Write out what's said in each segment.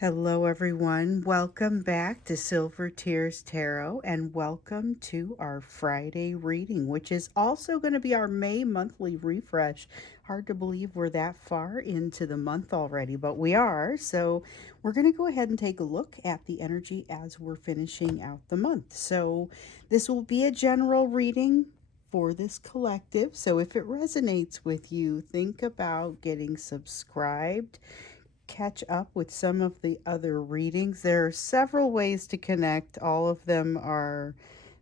Hello, everyone. Welcome back to Silver Tears Tarot, and welcome to our Friday reading, which is also going to be our May monthly refresh. Hard to believe we're that far into the month already, but we are. So, we're going to go ahead and take a look at the energy as we're finishing out the month. So, this will be a general reading for this collective. So, if it resonates with you, think about getting subscribed, catch up with some of the other readings. There are several ways to connect. All of them are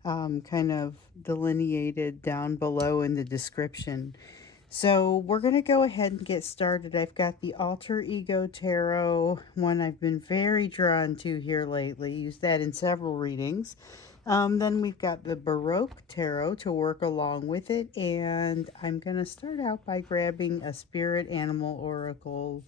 kind of delineated down below in the description. So we're going to go ahead and get started. I've got the Alter Ego Tarot, one I've been very drawn to here lately. Used that in several readings. Then we've got the Baroque Tarot to work along with it. And I'm going to start out by grabbing a Spirit Animal Oracle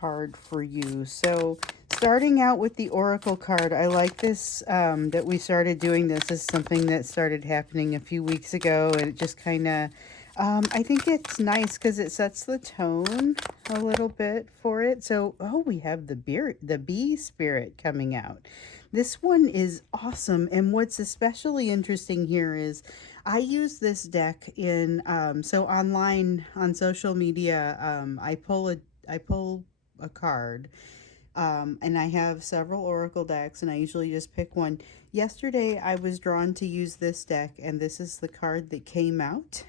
card for you. So starting out with the Oracle card, I like this, that we started doing this. This is something that started happening a few weeks ago, and it just kind of, I think it's nice because it sets the tone a little bit for it. So, oh, we have the bee spirit coming out. This one is awesome, and what's especially interesting here is I use this deck in so online on social media. I pull a card. And I have several Oracle decks, and I usually just pick one. Yesterday, I was drawn to use this deck, and this is the card that came out.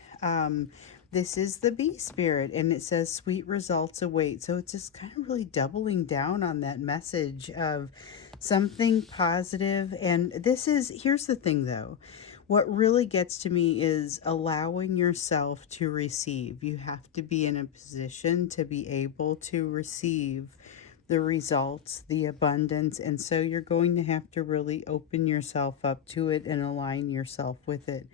This is the Bee Spirit, and it says sweet results await. So it's just kind of really doubling down on that message of something positive. And here's the thing though. What really gets to me is allowing yourself to receive. You have to be in a position to be able to receive the results, the abundance. And so you're going to have to really open yourself up to it and align yourself with it,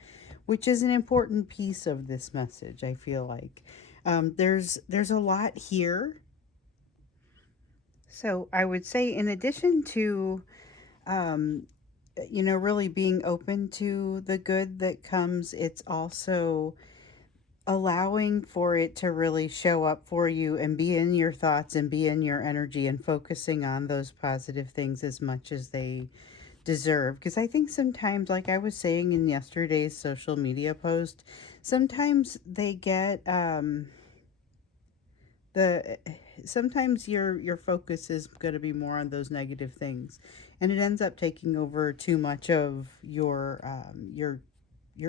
which is an important piece of this message, I feel like. There's a lot here. So I would say, in addition to, um, really being open to the good that comes, it's also allowing for it to really show up for you and be in your thoughts and be in your energy and focusing on those positive things as much as they deserve. Because I think sometimes, like I was saying in yesterday's social media post, sometimes they get the sometimes your focus is going to be more on those negative things, and it ends up taking over too much of your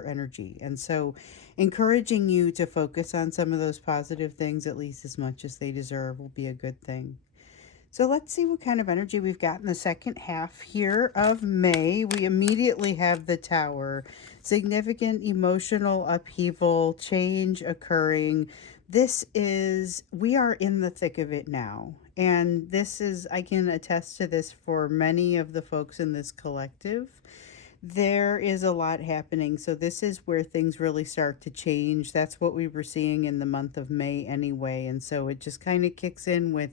energy. And so encouraging you to focus on some of those positive things at least as much as they deserve will be a good thing. So let's see what kind of energy we've got in the second half here of May. We immediately have the Tower. Significant emotional upheaval, change occurring. We are in the thick of it now. And I can attest to this for many of the folks in this collective. There is a lot happening. So this is where things really start to change. That's what we were seeing in the month of May anyway. And so it just kind of kicks in with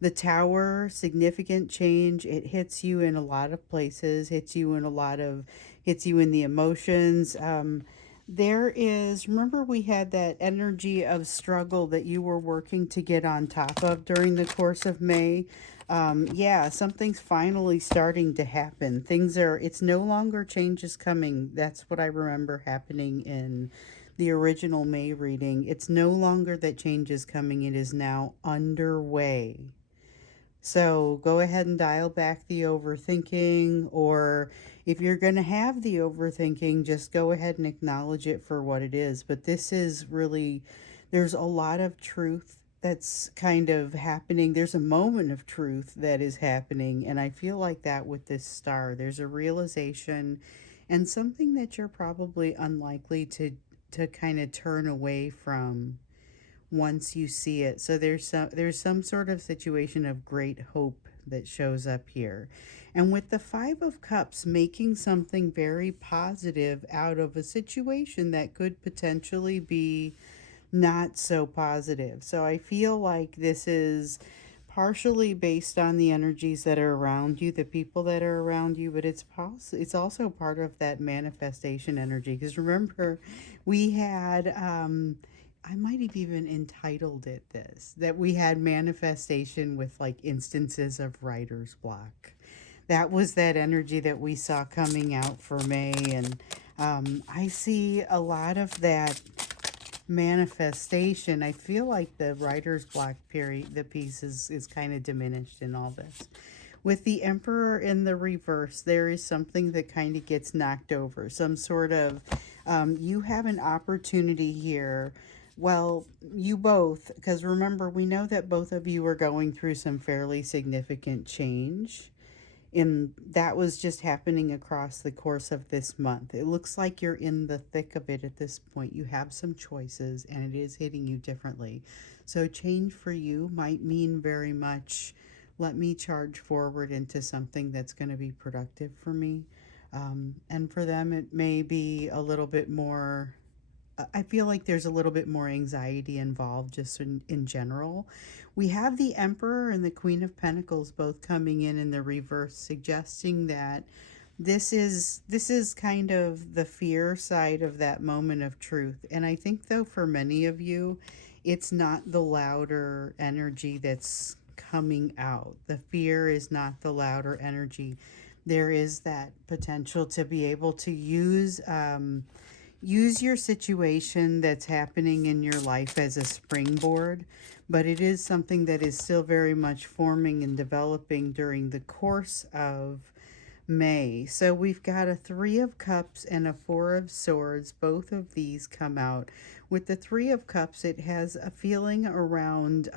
the Tower, significant change. It hits you in a lot of places, hits you in the emotions. Remember, we had that energy of struggle that you were working to get on top of during the course of May. Yeah, something's finally starting to happen. It's no longer changes coming. That's what I remember happening in the original May reading. It's no longer that change is coming, it is now underway. So go ahead and dial back the overthinking, or if you're going to have the overthinking, just go ahead and acknowledge it for what it is. But this is really, there's a lot of truth that's kind of happening. There's a moment of truth that is happening. And I feel like that with this star, there's a realization and something that you're probably unlikely to kind of turn away from once you see it. So there's some sort of situation of great hope that shows up here. And with the 5 of cups, making something very positive out of a situation that could potentially be not so positive. So I feel like this is partially based on the energies that are around you, the people that are around you, but it's also part of that manifestation energy. Because remember, we had I might have even entitled it this, that we had manifestation with like instances of writer's block. That was that energy that we saw coming out for May. And I see a lot of that manifestation. I feel like the writer's block period, the piece is kind of diminished in all this. With the Emperor in the reverse, there is something that kind of gets knocked over. Some sort of, you have an opportunity here. Well, you both, because remember, we know that both of you are going through some fairly significant change. And that was just happening across the course of this month. It looks like you're in the thick of it at this point. You have some choices and it is hitting you differently. So, change for you might mean very much let me charge forward into something that's going to be productive for me. And for them, it may be a little bit more. I feel like there's a little bit more anxiety involved just in general. We have the Emperor and the Queen of Pentacles both coming in the reverse, suggesting that this is kind of the fear side of that moment of truth. And I think though for many of you, it's not the louder energy that's coming out. The fear is not the louder energy. There is that potential to be able to use your situation that's happening in your life as a springboard, but it is something that is still very much forming and developing during the course of May. So we've got a Three of Cups and a Four of Swords. Both of these come out. With the Three of Cups, it has a feeling around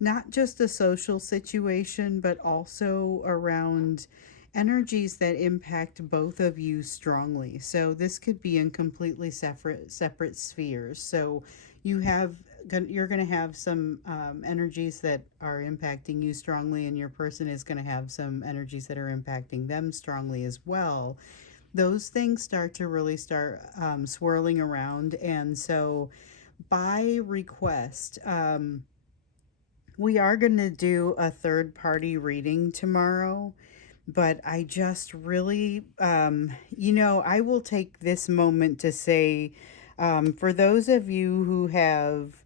not just a social situation, but also around energies that impact both of you strongly. So this could be in completely separate spheres. So you have you're going to have some energies that are impacting you strongly, and your person is going to have some energies that are impacting them strongly as well. Those things start swirling around, and so by request, we are going to do a third party reading tomorrow, but I just really, I will take this moment to say, for those of you who have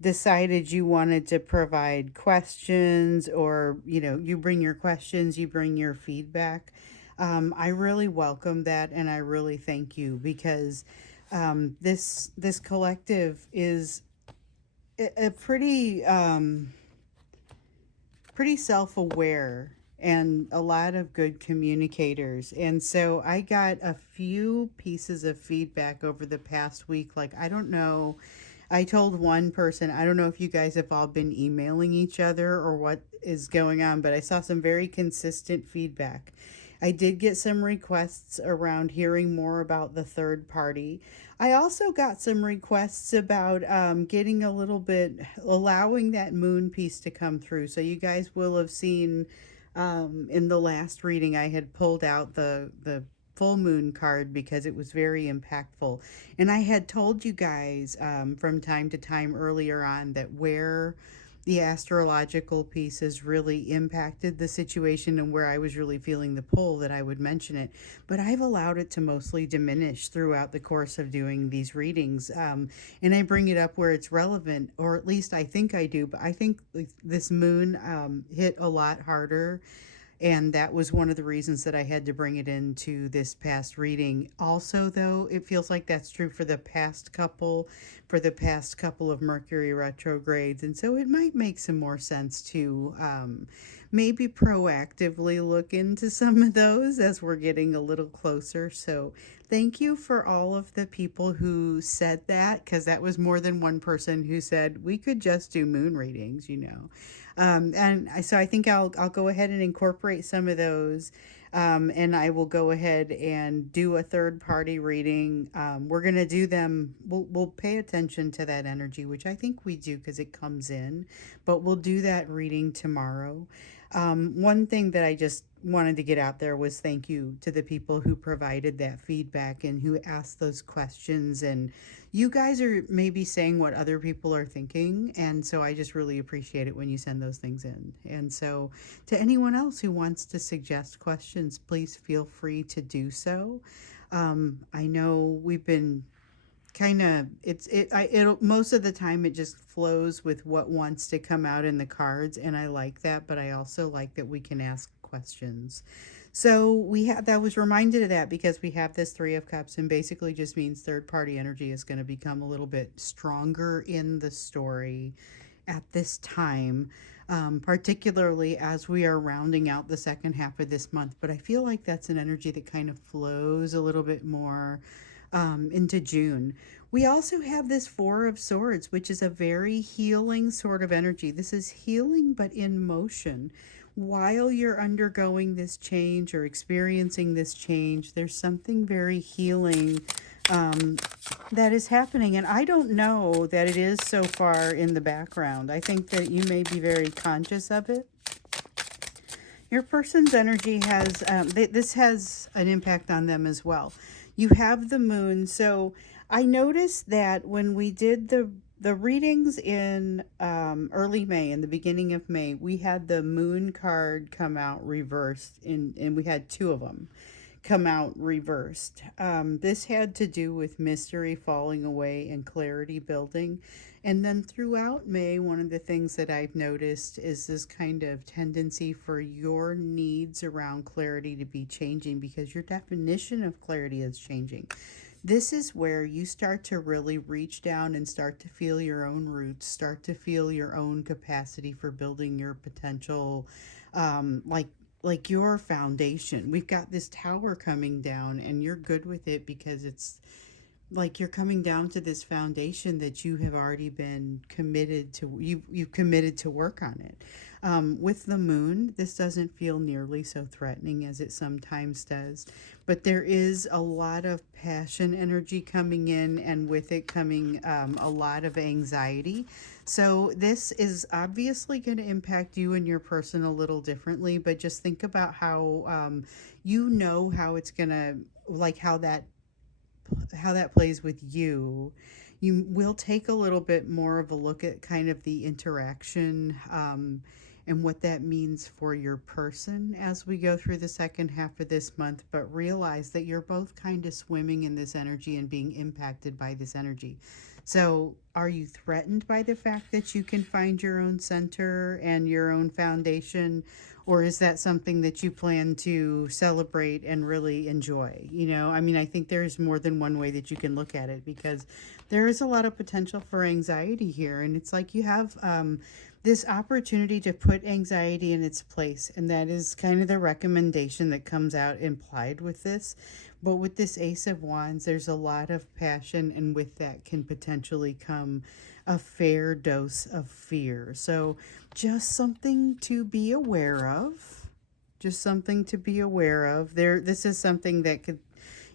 decided you wanted to provide questions, or, you bring your questions, you bring your feedback, I really welcome that and I really thank you, because this collective is a pretty self-aware and a lot of good communicators. And so I got a few pieces of feedback over the past week. Like, I don't know, I told one person, I don't know if you guys have all been emailing each other or what is going on, but I saw some very consistent feedback. I did get some requests around hearing more about the third party. I also got some requests about getting a little bit, allowing that moon piece to come through. So you guys will have seen in the last reading, I had pulled out the full moon card because it was very impactful. And I had told you guys from time to time earlier on that where the astrological pieces really impacted the situation and where I was really feeling the pull, that I would mention it. But I've allowed it to mostly diminish throughout the course of doing these readings. And I bring it up where it's relevant, or at least I think I do. But I think this moon hit a lot harder, and that was one of the reasons that I had to bring it into this past reading. Also, though, it feels like that's true for the past couple of Mercury retrogrades. And so it might make some more sense to maybe proactively look into some of those as we're getting a little closer. So thank you for all of the people who said that, because that was more than one person who said we could just do moon readings. So I think I'll go ahead and incorporate some of those, and I will go ahead and do a third party reading. We're gonna do them. We'll pay attention to that energy, which I think we do because it comes in, but we'll do that reading tomorrow. One thing that I just wanted to get out there was thank you to the people who provided that feedback and who asked those questions. And you guys are maybe saying what other people are thinking. And so I just really appreciate it when you send those things in. And so to anyone else who wants to suggest questions, please feel free to do so. I know we've been kind of it'll most of the time it just flows with what wants to come out in the cards, and I like that, but I also like that we can ask questions. So we have that was reminded of that because we have this 3 of Cups, and basically just means third party energy is going to become a little bit stronger in the story at this time, particularly as we are rounding out the second half of this month. But I feel like that's an energy that kind of flows a little bit more into June. We also have this Four of Swords, which is a very healing sort of energy. This is healing, but in motion. While you're undergoing this change or experiencing this change, there's something very healing um, that is happening. And I don't know that it is so far in the background. I think that you may be very conscious of it. Your person's energy has, this has an impact on them as well. You have the moon. So I noticed that when we did the readings in early May, in the beginning of May, we had the moon card come out reversed, and we had 2 of them come out reversed. This had to do with mystery falling away and clarity building. And then throughout May, one of the things that I've noticed is this kind of tendency for your needs around clarity to be changing because your definition of clarity is changing. This is where you start to really reach down and start to feel your own roots, start to feel your own capacity for building your potential, um, like like your foundation. We've got this tower coming down, and you're good with it because it's like you're coming down to this foundation that you have already been committed to. You've committed to work on it. With the moon, this doesn't feel nearly so threatening as it sometimes does, but there is a lot of passion energy coming in, and with it coming a lot of anxiety. So this is obviously going to impact you and your person a little differently, but just think about how you know how it's going to, like how that plays with you. You will take a little bit more of a look at kind of the interaction, and what that means for your person as we go through the second half of this month, but realize that you're both kind of swimming in this energy and being impacted by this energy. So, are you threatened by the fact that you can find your own center and your own foundation? Or is that something that you plan to celebrate and really enjoy? I mean, I think there's more than one way that you can look at it because there is a lot of potential for anxiety here. And it's like you have this opportunity to put anxiety in its place. And that is kind of the recommendation that comes out implied with this. But with this Ace of Wands, there's a lot of passion, and with that can potentially come a fair dose of fear. So, just something to be aware of. Just something to be aware of. This is something that could,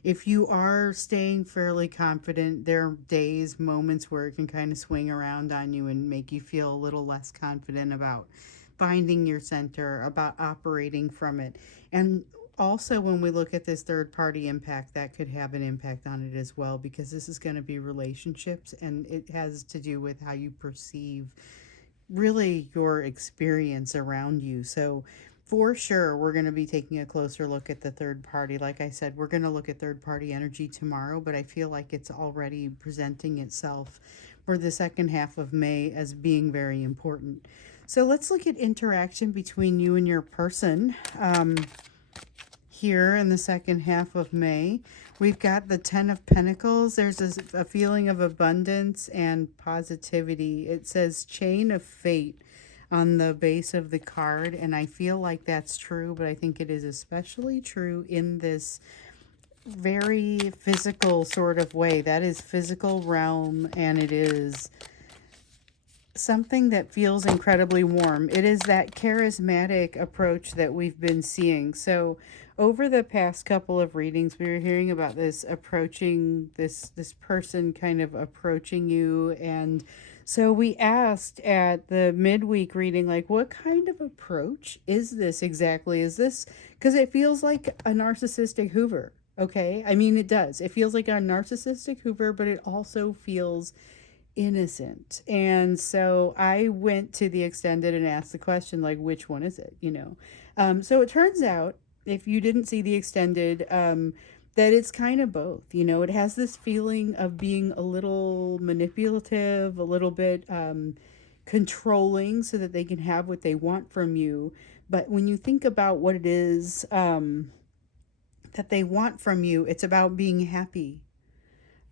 if you are staying fairly confident, there are days, moments where it can kind of swing around on you and make you feel a little less confident about finding your center, about operating from it. And also, when we look at this third party impact, that could have an impact on it as well, because this is going to be relationships, and it has to do with how you perceive really your experience around you. So, for sure, we're going to be taking a closer look at the third party. Like I said, we're going to look at third party energy tomorrow, but I feel like it's already presenting itself for the second half of May as being very important. So, let's look at interaction between you and your person. Here in the second half of May, we've got the Ten of Pentacles. There's a feeling of abundance and positivity. It says Chain of Fate on the base of the card, and I feel like that's true, but I think it is especially true in this very physical sort of way. That is physical realm, and it is something that feels incredibly warm. It is that charismatic approach that we've been seeing. So over the past couple of readings, we were hearing about this approaching, this person kind of approaching you. And so we asked at the midweek reading, like, what kind of approach is this exactly? Is this, because it feels like a narcissistic Hoover. Okay, I mean, it does. It feels like a narcissistic Hoover, but it also feels innocent. And so I went to the extended and asked the question, like, which one is it? So it turns out, if you didn't see the extended, that it's kind of both. You know, it has this feeling of being a little manipulative, a little bit controlling so that they can have what they want from you. But when you think about what it is that they want from you, it's about being happy.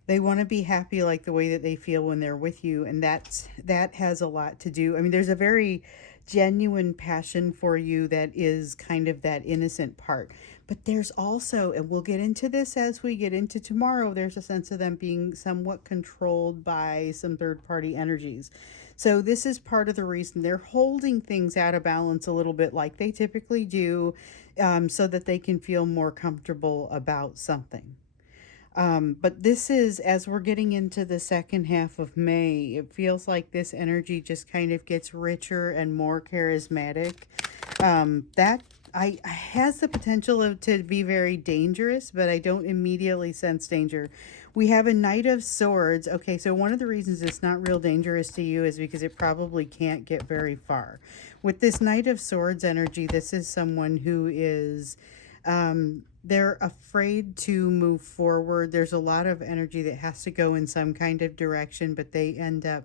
They want to be happy like the way that they feel when they're with you, and that has a lot to do. I mean, there's a very genuine passion for you that is kind of that innocent part. But there's also, and we'll get into this as we get into tomorrow, there's a sense of them being somewhat controlled by some third party energies. So this is part of the reason they're holding things out of balance a little bit like they typically do, so that they can feel more comfortable about something. But this is, as we're getting into the second half of May, it feels like this energy just kind of gets richer and more charismatic. That I has the potential to be very dangerous, but I don't immediately sense danger. We have a Knight of Swords. Okay, so one of the reasons it's not real dangerous to you is because it probably can't get very far. With this Knight of Swords energy, this is someone who is they're afraid to move forward. There's a lot of energy that has to go in some kind of direction, but they end up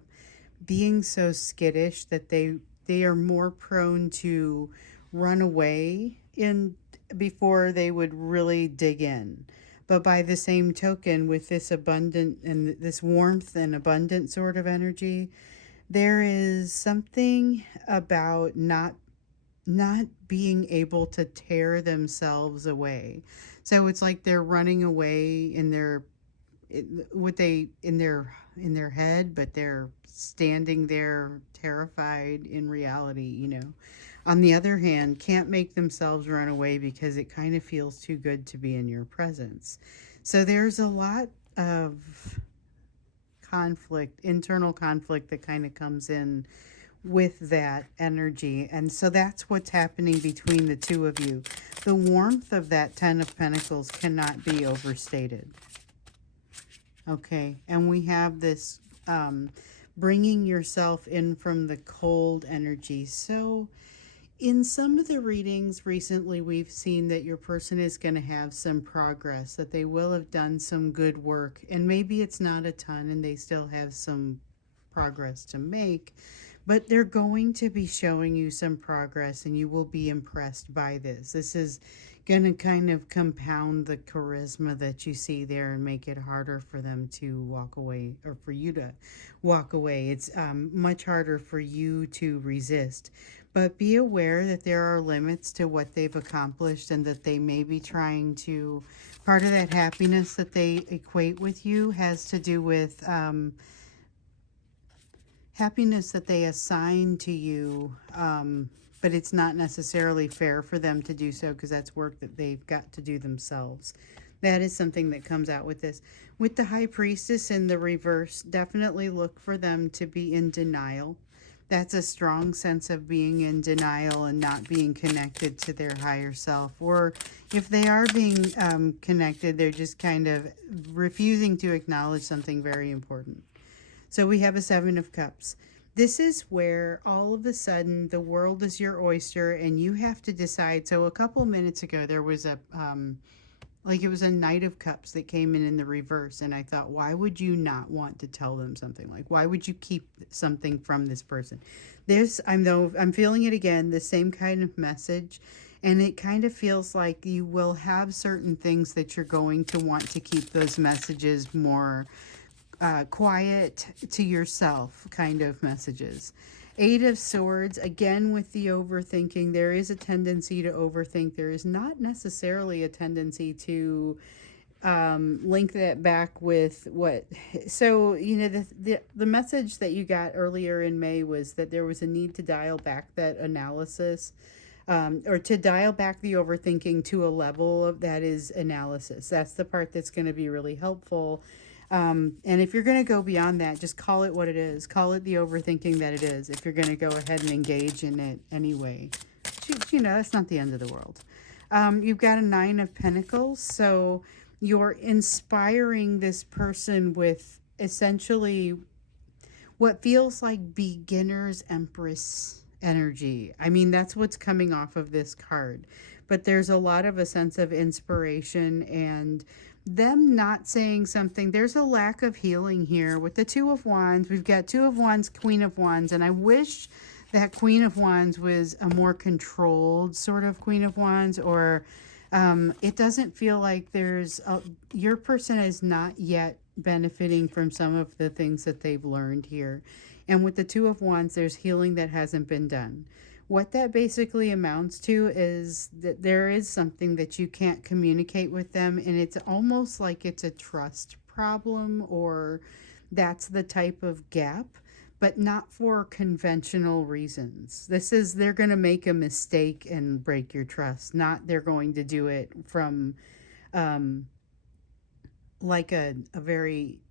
being so skittish that they are more prone to run away in before they would really dig in. But by the same token, with this abundant and this warmth and abundant sort of energy, there is something about not being able to tear themselves away. So it's like they're running away in their what they in their head, but they're standing there terrified in reality, you know. On the other hand, can't make themselves run away because it kind of feels too good to be in your presence. So there's a lot of conflict, internal conflict that kind of comes in with that energy. And so that's what's happening between the two of you. The warmth of that Ten of Pentacles cannot be overstated. Okay, and we have this bringing yourself in from the cold energy. So in some of the readings recently, we've seen that your person is going to have some progress, that they will have done some good work, and maybe it's not a ton and they still have some progress to make, but they're going to be showing you some progress and you will be impressed by this. This is going to kind of compound the charisma that you see there and make it harder for them to walk away, or for you to walk away. It's much harder for you to resist. But be aware that there are limits to what they've accomplished and that they may be trying to, part of that happiness that they equate with you has to do with happiness that they assign to you, but it's not necessarily fair for them to do so because that's work that they've got to do themselves. That is something that comes out with this. With the High Priestess in the reverse, definitely look for them to be in denial. That's a strong sense of being in denial and not being connected to their higher self. Or if they are being connected, they're just kind of refusing to acknowledge something very important. So we have a Seven of Cups. This is where all of a sudden the world is your oyster and you have to decide. So a couple of minutes ago, there was a, like it was a Knight of Cups that came in the reverse. And I thought, why would you not want to tell them something? Like, why would you keep something from this person? I'm feeling it again, the same kind of message. And it kind of feels like you will have certain things that you're going to want to keep those messages more quiet to yourself kind of messages. Eight of Swords, again with the overthinking, there is a tendency to overthink. There is not necessarily a tendency to link that back with what. So, you know, the message that you got earlier in May was that there was a need to dial back that analysis. Or to dial back the overthinking to a level of that is analysis. That's the part that's going to be really helpful. And if you're going to go beyond that, just call it what it is. Call it the overthinking that it is. If you're going to go ahead and engage in it anyway, you know, that's not the end of the world. You've got a Nine of Pentacles. So you're inspiring this person with essentially what feels like beginner's Empress energy. I mean, that's what's coming off of this card. but there's a lot of a sense of inspiration and them not saying something. There's a lack of healing here with the Two of Wands. We've got Two of Wands, Queen of Wands, and I wish that Queen of Wands was a more controlled sort of Queen of Wands, or it doesn't feel like your person is not yet benefiting from some of the things that they've learned here. And with the Two of Wands, there's healing that hasn't been done. What that basically amounts to is that there is something that you can't communicate with them, and it's almost like it's a trust problem, or that's the type of gap, but not for conventional reasons. They're going to make a mistake and break your trust, not they're going to do it from like a very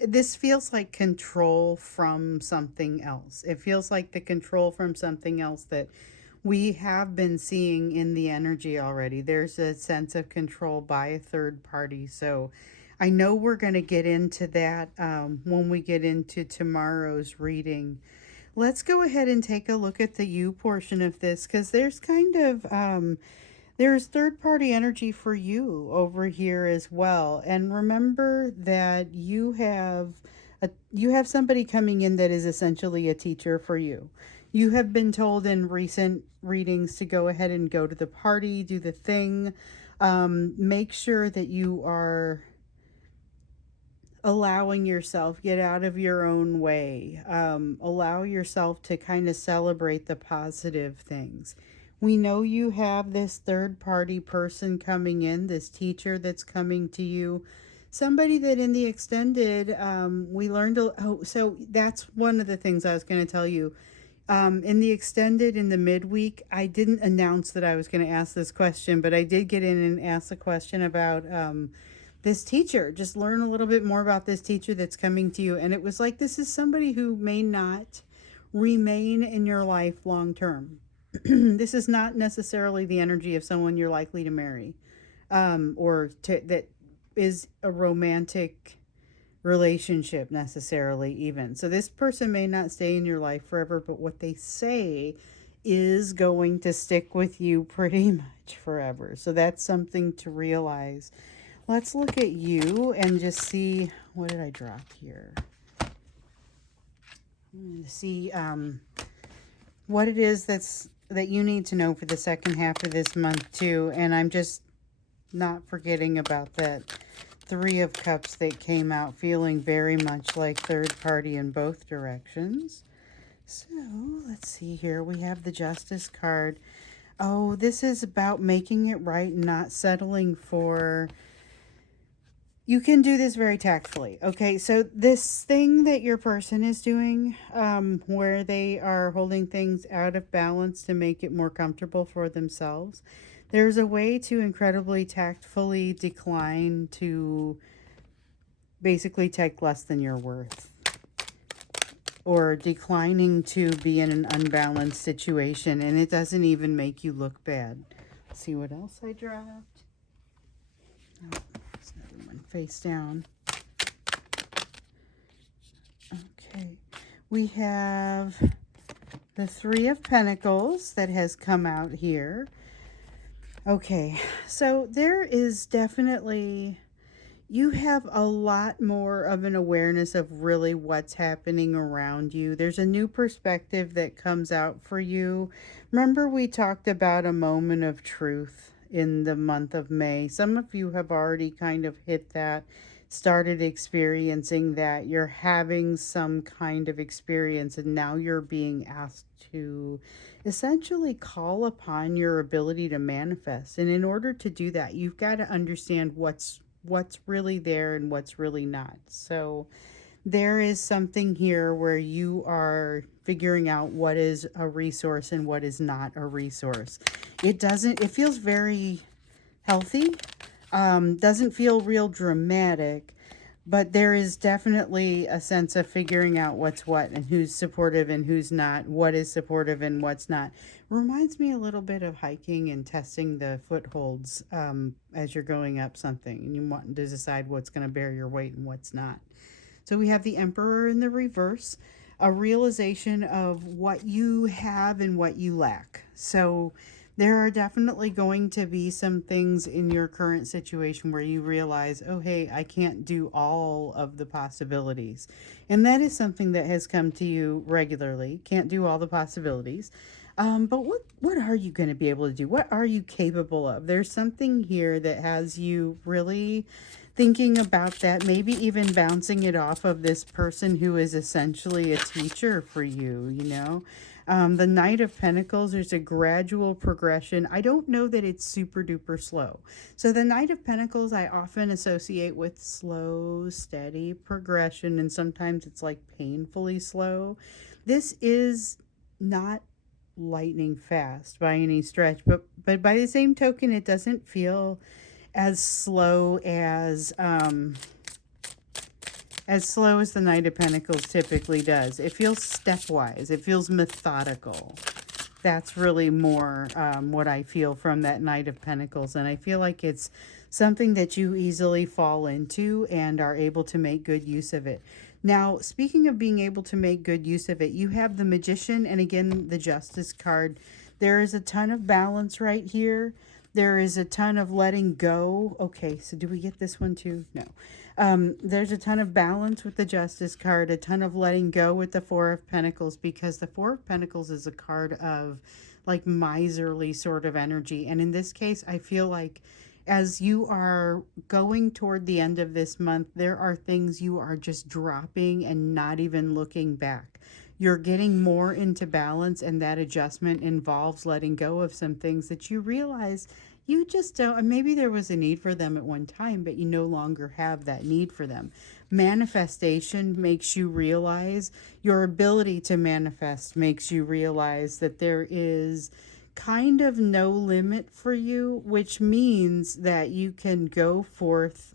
this feels like control from something else. It feels like the control from something else that we have been seeing in the energy already. There's a sense of control by a third party. So I know we're going to get into that when we get into tomorrow's reading. Let's go ahead and take a look at the you portion of this, because there's kind of there's third party energy for you over here as well. And remember that you have somebody coming in that is essentially a teacher for you. You have been told in recent readings to go ahead and go to the party, do the thing. Make sure that you are allowing yourself, get out of your own way. Allow yourself to kind of celebrate the positive things. We know you have this third party person coming in, this teacher that's coming to you. Somebody that in the extended, we learned, so that's one of the things I was going to tell you. In the extended, in the midweek, I didn't announce that I was going to ask this question, but I did get in and ask a question about this teacher. Just learn a little bit more about this teacher that's coming to you. And it was like, this is somebody who may not remain in your life long term. This is not necessarily the energy of someone you're likely to marry, that is a romantic relationship necessarily even. So this person may not stay in your life forever, but what they say is going to stick with you pretty much forever. So that's something to realize. Let's look at you and just see, what did I drop here? See what it is that you need to know for the second half of this month too. And I'm just not forgetting about that Three of Cups that came out, feeling very much like third party in both directions. So let's see here. We have the Justice card. Oh, this is about making it right and not settling for... You can do this very tactfully. Okay, so this thing that your person is doing, where they are holding things out of balance to make it more comfortable for themselves, there's a way to incredibly tactfully decline to basically take less than you're worth, or declining to be in an unbalanced situation, and it doesn't even make you look bad. Let's see what else I dropped. Oh, there's another one face down. Okay, we have the Three of Pentacles that has come out here. Okay, so there is definitely, you have a lot more of an awareness of really what's happening around you. There's a new perspective that comes out for you. Remember, we talked about a moment of truth in the month of May. Some of you have already kind of hit that, started experiencing that. You're having some kind of experience, and now you're being asked to essentially call upon your ability to manifest. And in order to do that, you've got to understand what's really there and what's really not. So there is something here where you are figuring out what is a resource and what is not a resource. It feels very healthy. Doesn't feel real dramatic, but there is definitely a sense of figuring out what's what and who's supportive and who's not, what is supportive and what's not. Reminds me a little bit of hiking and testing the footholds as you're going up something, and you want to decide what's going to bear your weight and what's not. So we have the Emperor in the reverse, a realization of what you have and what you lack. So There are definitely going to be some things in your current situation where you realize, oh, hey, I can't do all of the possibilities. And that is something that has come to you regularly. Can't do all the possibilities. But what are you going to be able to do? What are you capable of? There's something here that has you really thinking about that, maybe even bouncing it off of this person who is essentially a teacher for you, you know? The Knight of Pentacles, there's a gradual progression. I don't know that it's super duper slow. So the Knight of Pentacles I often associate with slow, steady progression, and sometimes it's like painfully slow. This is not lightning fast by any stretch, but by the same token, it doesn't feel as slow as the Knight of Pentacles typically does. It feels stepwise. It feels methodical. That's really more what I feel from that Knight of Pentacles. And I feel like it's something that you easily fall into and are able to make good use of it. Now, speaking of being able to make good use of it, you have the Magician and again the Justice card. There is a ton of balance right here. There is a ton of letting go. Okay, so do we get this one too? No. There's a ton of balance with the Justice card, a ton of letting go with the Four of Pentacles, because the Four of Pentacles is a card of like miserly sort of energy. And in this case, I feel like as you are going toward the end of this month, there are things you are just dropping and not even looking back. You're getting more into balance, and that adjustment involves letting go of some things that you realize you just don't. And maybe there was a need for them at one time, but you no longer have that need for them. Manifestation makes you realize, your ability to manifest makes you realize that there is kind of no limit for you, which means that you can go forth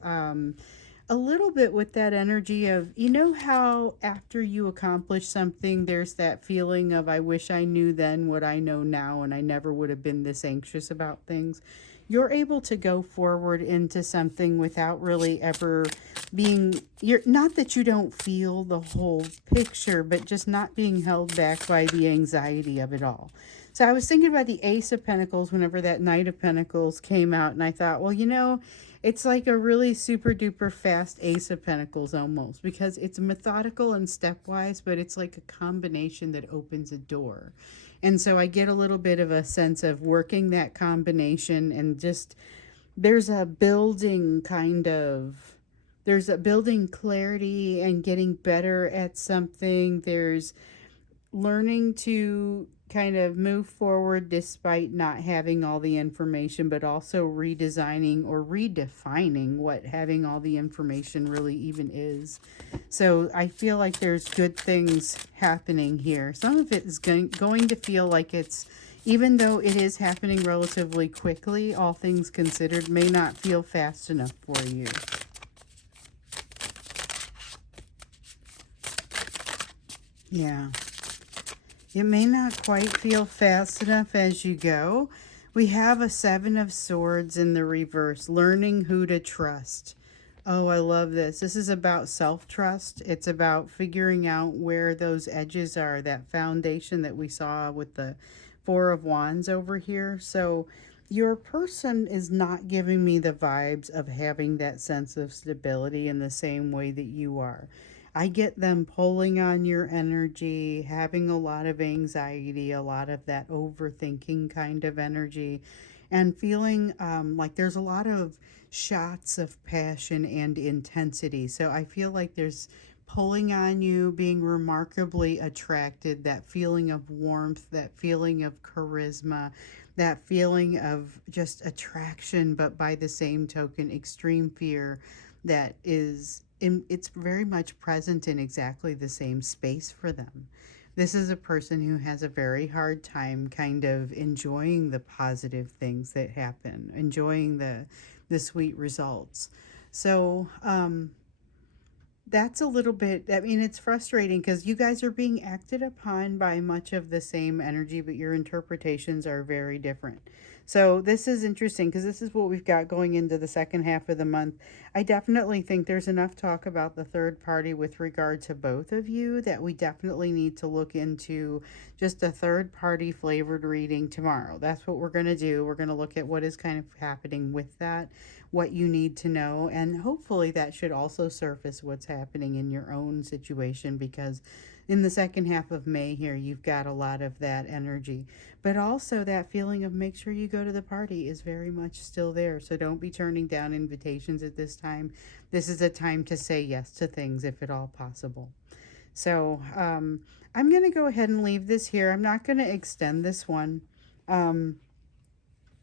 a little bit with that energy of, you know, how after you accomplish something, there's that feeling of, I wish I knew then what I know now, and I never would have been this anxious about things. You're able to go forward into something without really ever being, you're not that you don't feel the whole picture, but just not being held back by the anxiety of it all. So I was thinking about the Ace of Pentacles whenever that Knight of Pentacles came out, and I thought, well, you know, it's like a really super duper fast Ace of Pentacles almost, because it's methodical and stepwise, but it's like a combination that opens a door. And so I get a little bit of a sense of working that combination, and just there's a building kind of, there's a building clarity and getting better at something. There's learning to kind of move forward despite not having all the information, but also redesigning or redefining what having all the information really even is. So I feel like there's good things happening here. Some of it is going to feel like it's, even though it is happening relatively quickly, all things considered, may not feel fast enough for you. Yeah. It may not quite feel fast enough as you go. We have a Seven of Swords in the reverse, learning who to trust. Oh, I love this. This is about self-trust. It's about figuring out where those edges are, that foundation that we saw with the Four of Wands over here. So your person is not giving me the vibes of having that sense of stability in the same way that you are. I get them pulling on your energy, having a lot of anxiety, a lot of that overthinking kind of energy, and feeling like there's a lot of shots of passion and intensity. So I feel like there's pulling on you, being remarkably attracted, that feeling of warmth, that feeling of charisma, that feeling of just attraction, but by the same token, extreme fear that is it's very much present in exactly the same space for them. This is a person who has a very hard time kind of enjoying the positive things that happen, enjoying the sweet results. So That's a little bit, I mean, it's frustrating because you guys are being acted upon by much of the same energy, but your interpretations are very different. So this is interesting because this is what we've got going into the second half of the month. I definitely think there's enough talk about the third party with regard to both of you that we definitely need to look into just a third party flavored reading tomorrow. That's what we're going to do. We're going to look at what is kind of happening with that, what you need to know, and hopefully that should also surface what's happening in your own situation, because in the second half of May here, you've got a lot of that energy. But also that feeling of make sure you go to the party is very much still there. So don't be turning down invitations at this time. This is a time to say yes to things if at all possible. So I'm going to go ahead and leave this here. I'm not going to extend this one. Um,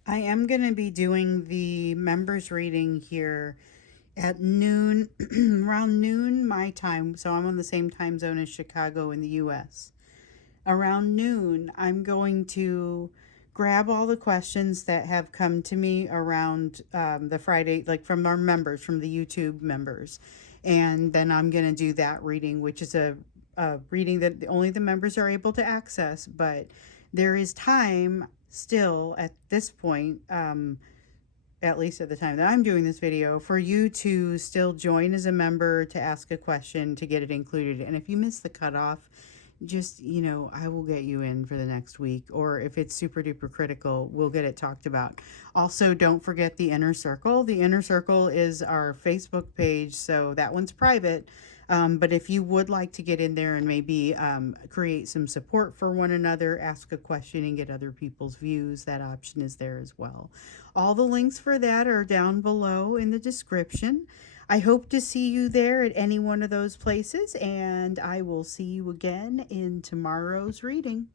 I am going to be doing the members reading here at noon, around noon my time. So I'm on the same time zone as Chicago in the US. Around noon, I'm going to grab all the questions that have come to me around the Friday, like from our members, from the YouTube members. And then I'm going to do that reading, which is a reading that only the members are able to access. But there is time still at this point, at least at the time that I'm doing this video, for you to still join as a member to ask a question to get it included. And if you miss the cutoff, just, I will get you in for the next week. Or if it's super duper critical, we'll get it talked about. Also, don't forget the Inner Circle. The Inner Circle is our Facebook page, so that one's private. But if you would like to get in there and maybe create some support for one another, ask a question and get other people's views, that option is there as well. All the links for that are down below in the description. I hope to see you there at any one of those places, and I will see you again in tomorrow's reading.